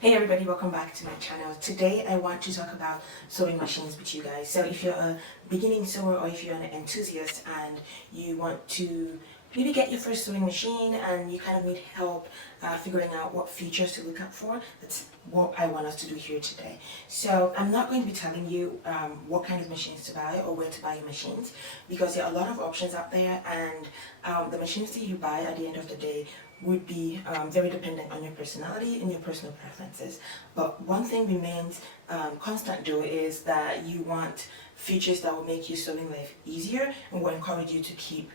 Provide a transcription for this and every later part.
Hey everybody, welcome back to my channel. Today I want to talk about sewing machines with you guys. So if you're a beginning sewer or if you're an enthusiast and you want to maybe get your first sewing machine and you kind of need help figuring out what features to look out for, that's what I want us to do here today. So I'm not going to be telling you what kind of machines to buy or where to buy your machines, because there are a lot of options out there, and the machines that you buy at the end of the day would be very dependent on your personality and your personal preferences. But one thing remains constant though, is that you want features that will make your sewing life easier and will encourage you to keep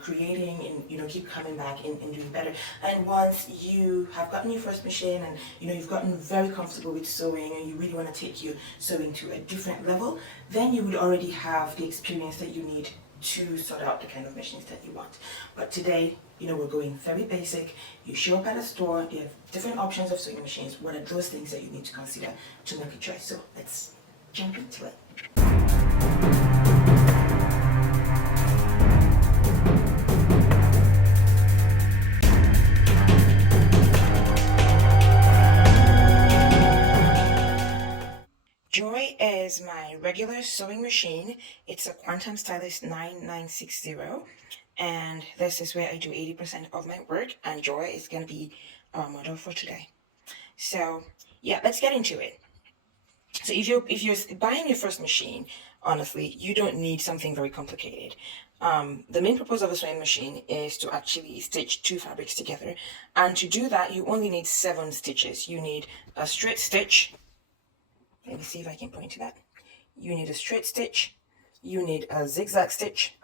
creating and keep coming back and doing better. And once you have gotten your first machine and you've gotten very comfortable with sewing and you really want to take your sewing to a different level, then you would already have the experience that you need to sort out the kind of machines that you want. But today, we're going very basic. You show up at a store, they have different options of sewing machines. What are those things that you need to consider to make a choice? So let's jump into it. Joy is my regular sewing machine. It's a Quantum Stylist 9960, and this is where I do 80% of my work, and Joy is going to be our model for today. So yeah, let's get into it. So if you're buying your first machine, honestly, you don't need something very complicated. The main purpose of a sewing machine is to actually stitch two fabrics together, and to do that, you only need 7 stitches. You need a straight stitch. Let me see if I can point to that. You need a straight stitch, you need a zigzag stitch,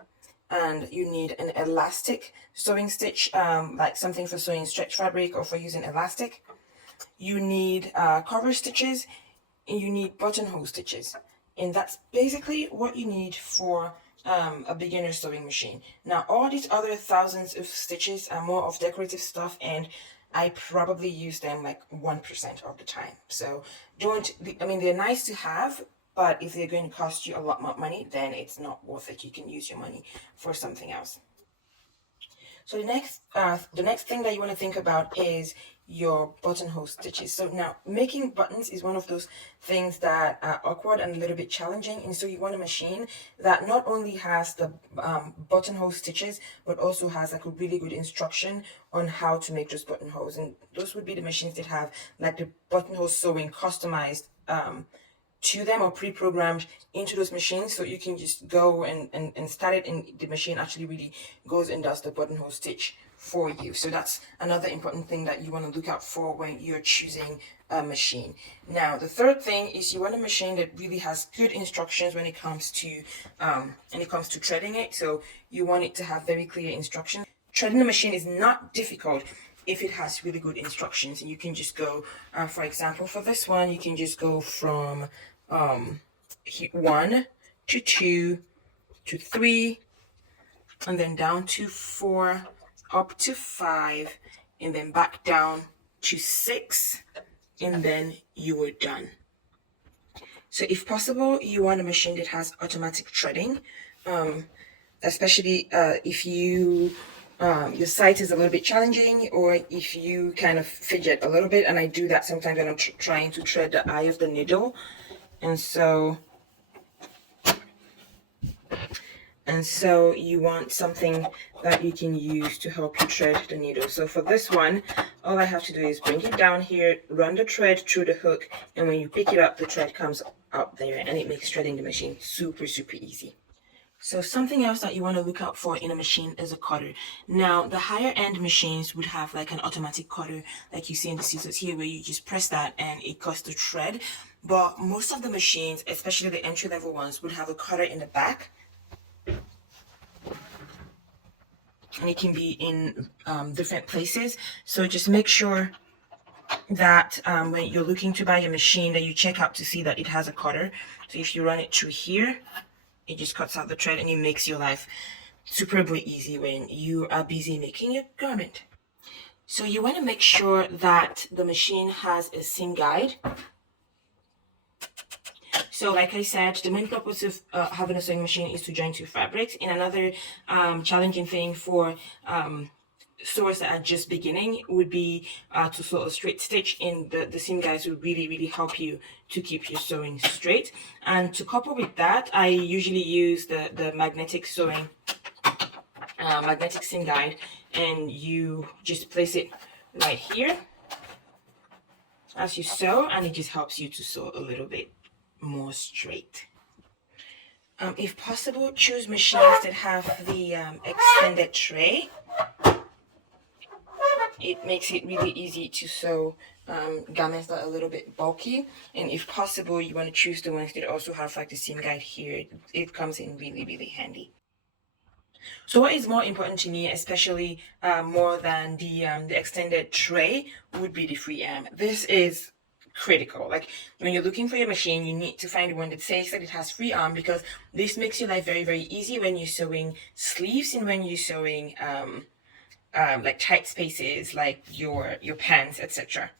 and you need an elastic sewing stitch, like something for sewing stretch fabric or for using elastic. You need cover stitches, and you need buttonhole stitches. And that's basically what you need for a beginner sewing machine. Now, all these other thousands of stitches are more of decorative stuff, and I probably use them like 1% of the time. So they're nice to have, but if they're going to cost you a lot more money, then it's not worth it. You can use your money for something else. So the next thing that you want to think about is your buttonhole stitches. So now making buttons is one of those things that are awkward and a little bit challenging, and so you want a machine that not only has the buttonhole stitches but also has like a really good instruction on how to make those buttonholes. And those would be the machines that have like the buttonhole sewing customized to them or pre-programmed into those machines, so you can just go and start it, and the machine actually really goes and does the buttonhole stitch for you. So that's another important thing that you want to look out for when you're choosing a machine. Now, the third thing is you want a machine that really has good instructions when it comes to threading it. So you want it to have very clear instructions. Threading the machine is not difficult if it has really good instructions, and you can just go, for example, for this one, you can just go from 1 to 2 to 3, and then down to 4, up to 5, and then back down to 6, and then you are done. So if possible, you want a machine that has automatic threading, especially if your sight is a little bit challenging, or if you kind of fidget a little bit, and I do that sometimes when I'm trying to thread the eye of the needle. And so you want something that you can use to help you thread the needle. So for this one, all I have to do is bring it down here, run the thread through the hook, and when you pick it up, the thread comes out there, and it makes threading the machine super, super easy. So something else that you want to look out for in a machine is a cutter. Now, the higher end machines would have like an automatic cutter, like you see in the scissors here, where you just press that and it cuts the thread. But most of the machines, especially the entry level ones, would have a cutter in the back, and it can be in different places. So just make sure that when you're looking to buy a machine, that you check out to see that it has a cutter. So if you run it through here, it just cuts out the thread, and it makes your life superbly easy when you are busy making your garment. So you want to make sure that the machine has a seam guide. So like I said, the main purpose of having a sewing machine is to join two fabrics. And another challenging thing for sewers that are just beginning would be to sew a straight stitch in the seam guides will really help you to keep your sewing straight. And to couple with that, I usually use the magnetic sewing magnetic seam guide, and you just place it right here as you sew, and it just helps you to sew a little bit more straight. If possible, choose machines that have the extended tray. It makes it really easy to sew garments that are a little bit bulky, and if possible, you want to choose the ones that also have like the seam guide here. It comes in really handy. So what is more important to me, especially more than the extended tray, would be the free arm. This is critical. Like when you're looking for your machine, you need to find one that says that it has free arm, because this makes your life very easy when you're sewing sleeves and when you're sewing like tight spaces like your pants, etc.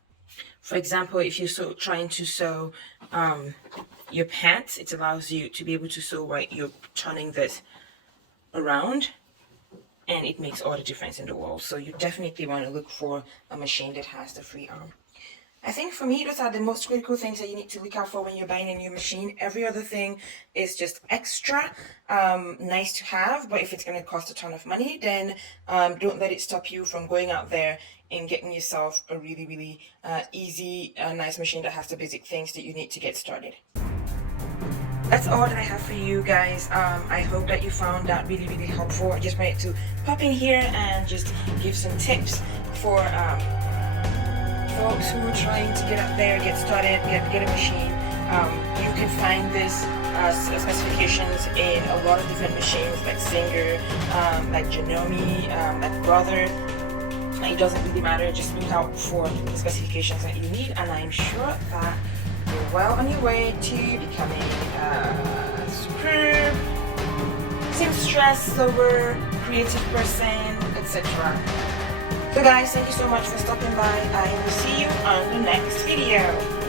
For example, if you're trying to sew your pants, it allows you to be able to sew while you're turning this around, and it makes all the difference in the world. So you definitely want to look for a machine that has the free arm. I think for me, those are the most critical things that you need to look out for when you're buying a new machine. Every other thing is just extra nice to have, but if it's going to cost a ton of money, then don't let it stop you from going out there and getting yourself a really easy, nice machine that has the basic things that you need to get started. That's all that I have for you guys. I hope that you found that really helpful. I just wanted to pop in here and just give some tips for folks who are trying to get up there, get started, get a machine. You can find this specifications in a lot of different machines like Singer, like Janome, like Brother. It doesn't really matter, just look out for the specifications that you need, and I'm sure that you're well on your way to becoming a superb seamstress, sewer, creative person, etc. So guys, thank you so much for stopping by. I will see you on the next video.